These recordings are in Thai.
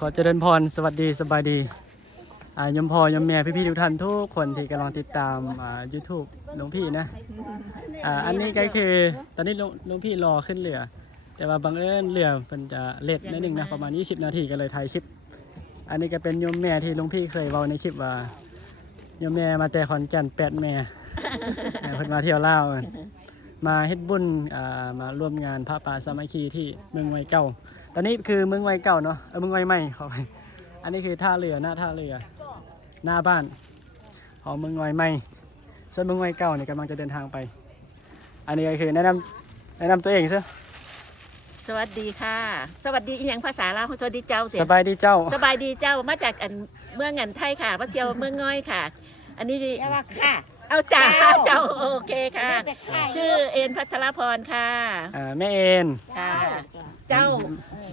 ขอเจริญพรสวัสดีสบายดียมพ่อยมแม่พี่ๆทุกท่านทุกคนที่กำลังติดตามYouTube หลวงพี่นะอันนี้ก็คือตอนนี้หลวงพี่รอขึ้นเรือแต่ว่าบังเอิญเรือมันจะเลทนิดนึงนะประมาณ20 นาทีก็เลยถ่ายคลิปอันนี้ก็เป็นยมแม่ที่หลวงพี่เคยเว้าในคลิปว่ายมแม่มาแต่ขอนแก่น8 แม่เพิ่นมาเที่ยวลาวมาเฮ็ดบุญมาร่วมงานพระป่าสามัคคีที่เมืองไวเก่าตอนนี้คือเมืองไวเก่าเนาะเมืองไวใหม่เข้าไปอันนี้คือท่าเรือหน้าท่าเรือหน้าบ้านของเมืองไวใหม่ส่วนเมืองไวเก่าเนี่ยกำลังจะเดินทางไปอันนี้ก็คือแนะนำตัวเองซะสวัสดีค่ะสวัสดีอีหยังภาษาลาวสวัสดีเจ้าเสีย สบายดีเจ้าสบายดีเจ้ามาจากเมืองไทยค่ะมาเที่ยวเมืองง่อยค่ะ อันนี้ว่าค่ะเอาจ่าเจ้าโอเคค่ะชื่อเอ็นพัทรพรค่ะแม่เอ็นค่ะเจ้า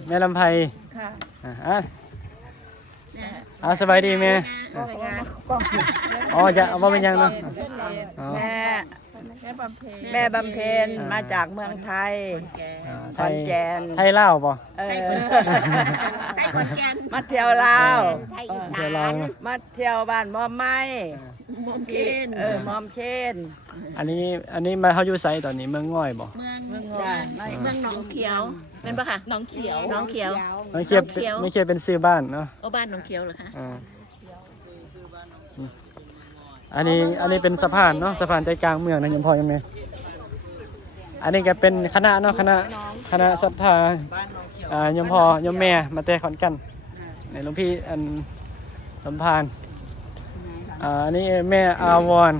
แม่ลำไพค่ะสบายดีแม่จะว่าเป็นยังเนาะแม่บำเพ็ญมาจากเมืองไทยขอนแก่นไทยลาวป่ะมาเที่ยวลาวเที่ยวลาวมาเที่ยวบ้านมอมไม้มอมเคนมอมเคน อันนี้มาเขาอยู่ไซตอนนี้เมืองง่อยบ่เมืองหนองเขียวเป็นปะค่ะหนองเขียวน้องเขียวไม่เขียวเป็นซื้อบ้านเนาะบ้านหนองเขียวเหรอคะอันนี้เป็นสะพานเนาะสะพานใจกลางเมืองนะยมพ่อยมแม่อันนี้ก็เป็นคณะเนาะคณะศรัทธายมพ่อยมแม่มาแต่ขอนแก่นในหลวงพี่สัมภาษณ์อันนี้แม่อาวร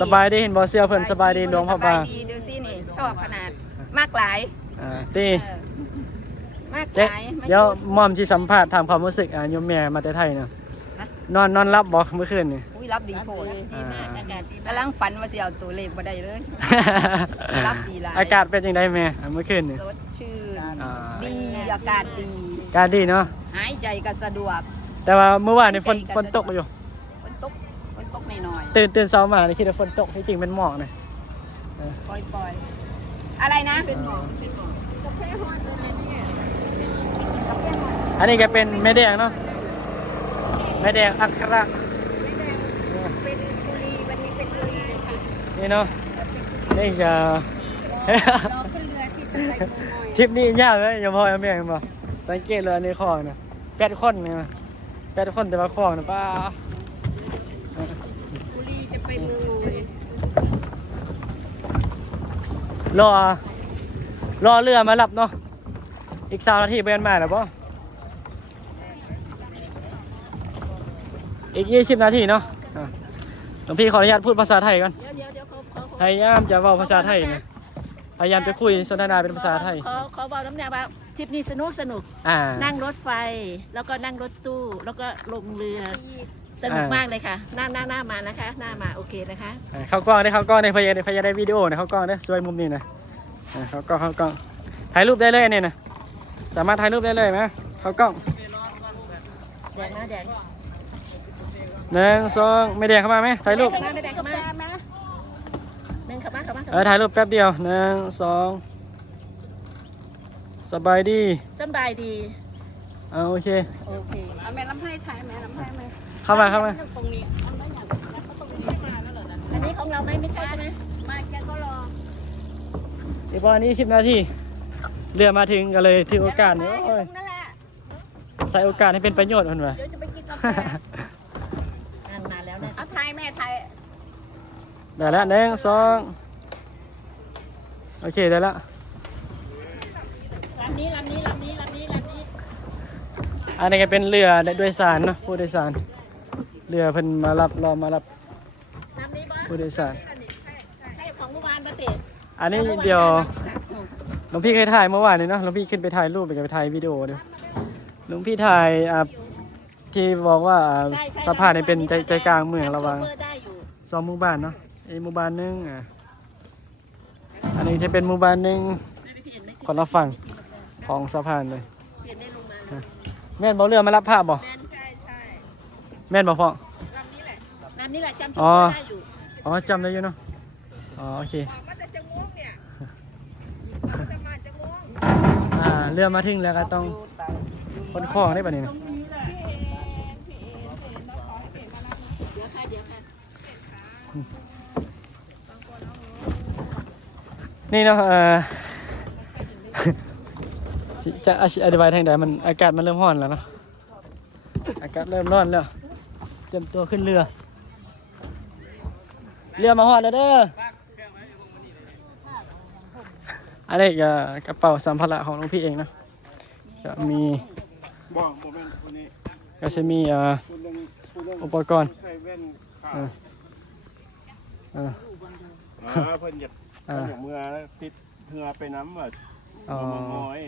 สบายดีเห็นบ่เซียวเพิ่นสบายดีหลวงพ่อบางดูสินี่ชอบขนาดมากหลายตีมากหลายเดี๋ยวมอมที่สัมภาษณ์ถามความรู้สึกยมแม่มาแต่ไทยเนาะนอนรับบ่เมื่อคืนนี่รับดีโผล่กำลังฝันว่าสิเอาตัวเลขมาได้เลยรับดีหลายอากาศเป็นยังไงแม่เมื่อคืนนี่สดชื่นดีอากาศดีเนาะหายใจก็สะดวกแต่ว่าเมื่อวานนี่ฝนตกอยู่ฝนตกหน่อยตื่นเช้ามานี่คิดว่าฝนตกที่จริงเป็นหมอกนะปล่อยอะไรนะเป็นหมอกอันนี้ก็เป็นแม่แดงเนาะแม่แดงอัคระเป็นกุลีวันนี้เป็นกุลีนี่เนาะนี่จะทริปนี้ยากเลยอย่าพออย่าแม่งบ่สังเกตเลยอันนี้คลองนะ8 คนไง8 คนแต่ว่าคลองนะป้ากุลีจะไปเมืองเลยรอเรือมารับเนาะอีก3 นาทีเปลี่ยนมาแล้วป่ะอีก20 นาทีเนาะหลวงพี่ขออนุญาตพูดภาษาไทยก่อนพยายามจะเว้าภาษาไทยนะพยายามจะคุยสนทนาเป็นภาษาไทยขอบอกน้ำแดงว่าทริปนี้สนุกนั่งรถไฟแล้วก็นั่งรถตู้แล้วก็ลงเรือสนุกมากเลยค่ะหน้ามานะคะหน้ามาโอเคนะคะเข้ากล้องได้พยายามได้วิดีโอนะเข้ากล้องได้สวยมุมนี้นะเข้ากล้องถ่ายรูปได้เลยเนี่ยนะสามารถถ่ายรูปได้เลยนะเข้ากล้องแดงนะแดง1 2ไม่แดงเข้ามาไหมถ่ายรูปไม่แดงเข้ามาถ่ายรูปแป๊บเดียว1 2สบายดีโอเคเอาแม่ลำไส้ถ่ายแม่ลำไส้ไหมเข้ามาตรงนี้อันนี้ของเราไม่ใช่ใช่ไหมมาแกก็รออีกประมาณ20 นาทีเรือมาถึงก็เลยถือโอกาสนี้ใส่โอกาสให้เป็นประโยชน์คนวะเดี๋ยวจะไปกินกาแฟนานแล้วเนี่ยเอาถ่ายแม่ถ่ายได้แล้ว1 2โอเคได้แล้วลำนี้อันนี้ก็เป็นเรือโดยสารเนาะผู้โดยสารเรือเพิ่นมารับผู้โดยสารใช่ของเมื่อวานปะติอันนี้เดี๋ยวหลวงพี่เคยถ่ายเมื่อวานนี่เนาะหลวงพี่ขึ้นไปถ่ายรูปไปถ่ายวิดีโอเดี๋ยวหลวงพี่ถ่ายที่บอกว่าสะพานนี่เป็นใจกลางเมืองระวัง2 หมู่บ้านเนาะหมู่บ้านนึงอันนี้จะเป็นหมู่บ้านนึงคนละฝั่งของสะพานเลยแม่นบ่เรือมารับภาพบ่แม่นบ่พ่อลำนี้แหละจำได้อยู่จำได้อยู่เนาะโอเคเรือมาถึงแล้วก็ต้อง คนคลองได้ป่ะนี่นะ เดี๋ยวค่ะ นี่เนาะสิจะอธิบายทางใดมันอากาศมันเริ่มร้อนแล้วเนาะอากาศเริ่มร้อนแล้วเตรียมตัวขึ้นเรือมาฮอดแล้วเด้ออันนี้ก็กระเป๋าสัมภาระของน้องพี่เองนะจะมีก็จะมีอุปกรณ์ใส่แว่นขาวเพิ่นอยากเมื่อติดเหือไปน้ำมังงอย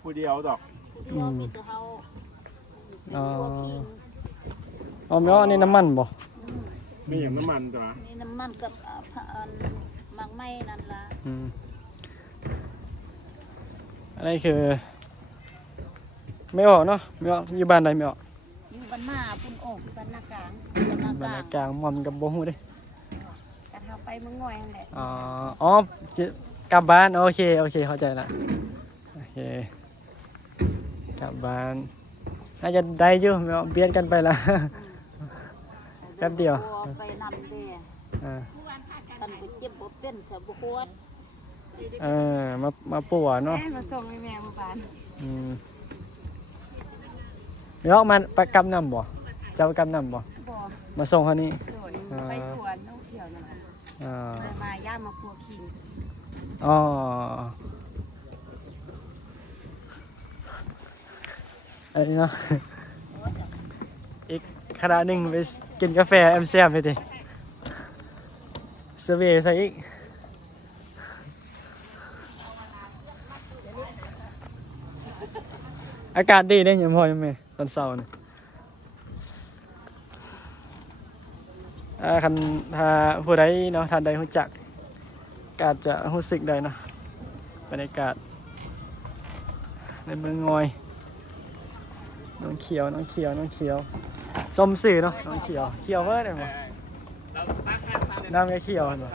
ผู้เดียวดอกไม่ว่านี่น้ำมันบ่มีอย่างน้ำมันจ้ะนี่น้ำมันกับมังไม้นั่นล่ะอะไรคือไม่ออกเนาะไม่ออกอยู่บ้านใดไม่ออกอยู่บ้านหน้าปุ่นโอ่งบ้านหน้ากลางบ้านกลางมอมกับบ่ฮู้เด้กันเฮาไปเมืองง่อยนั่นแหละอ๋อกลับบ้านโอเคเข้าใจละโอเคกลับบ้านน่าจะได้อยู่ไม่ออกเบียดกันไปละแป๊บเดียวไปนำเด้ท่านบ่เจ็บบ่เป็นจะบ่ปวดมาป่วเนาะมาส่งให้แม่เมื่อวานเดี๋ยวมันประกำนำบ่เจ้าประกำนำบ่มาส่งเขานี่ไปสวนน้องเขียวนั่นมาย่ามาครัวคิงอันนี้เนาะอีกขณะหนึ่งไปกินกาแฟแอมแซมไปดิเซเว่ใส่อีกอากาศดีเด้ยังพอยังไงตอนเช้านี่คันถ้าผู้ใดเนาะท่านใดรู้จักก็อาจจะรู้สึกได้เนาะบรรยากาศในเมืองงอยน้องเขียวส้มสื่อเนาะน้องเขียวเพิ่นได้บ่น้ำก็เขียวเนาะ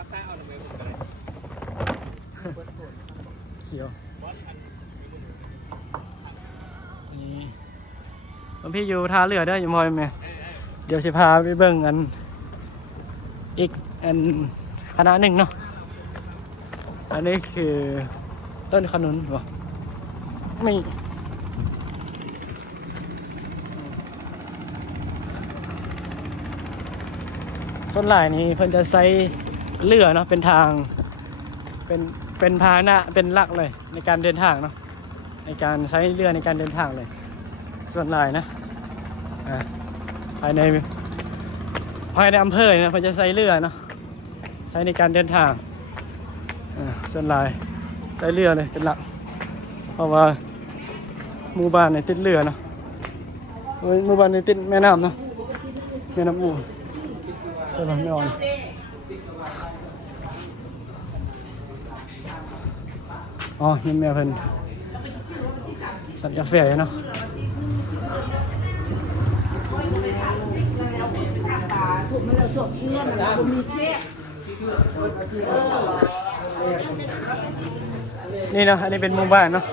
เขียวนี่พี่อยู่ท่าเรือได้อยู่มอยไหมเดี๋ยวสิพาไปเบิ่งอีกคณะหนึ่งเนาะอันนี้คือต้นขนุนบ่ไม่ส่วนหลายนี้เพิ่นจะใช้เรือเนาะเป็นทางเป็นพาหนะเป็นหลักเลยในการเดินทางเนาะในการใช้เรือในการเดินทางเลยส่วนหลายนะภายในอำเภอเนี่ยเพิ่นจะใช้เรือเนาะใช้ในการเดินทางส่วนหลายใช้เรือเลยเป็นหลักเพราะว่าหมู่บ้านในติดเรือเนาะหมู่บ้านในติดแม่น้ำเนาะแม่น้ำอู่ใช่ป่ะไม่อ่อนนี่แม่เพิ่นสั่งกาแฟเนาะนี่เนาะอันนี้เป็นหมู่บ้านเนาะ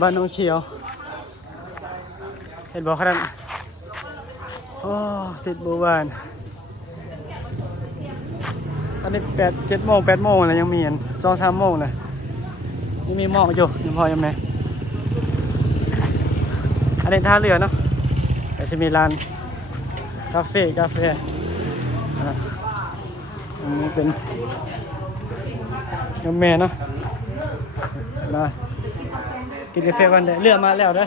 บ้านน้องเขียวเห็นบอกขนาดติดหมู่บ้านอันนี้8 โมงแล้วยังมี2-3 โมงเลยนี่มีหมอกอยู่ยังพอยังไงอันนี้ท่าเรือเนาะแต่จะมีร้านกาแฟอันนี้เป็นยมแม่เนาะมากินกาแฟกันได้เรือมาแล้วเด้อ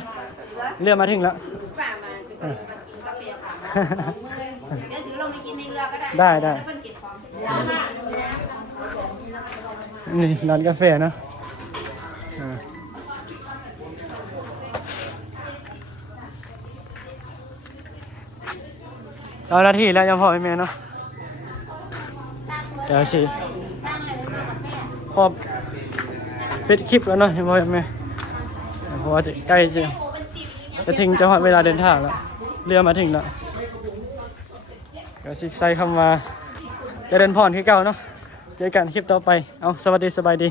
เรือมาถึงแล้วเดี๋ยวถือลงไปกินในเรือก็ได้นี่ร้านกาแฟเนาะเอาหน้าที่แล้วยังพอไหมเนาะเดี๋ยวสิพอปิดคลิปแล้วเนาะยังพอไหมเพราะว่าจะใกล้จะถึงจังหวัดเวลาเดินทางแล้วเรือมาถึงแล้วเดี๋ยวสิใส่คำว่าจะเดินผ่อนที่เก่าเนาะเจอกันคลิปต่อไปเอาสวัสดีสบายดี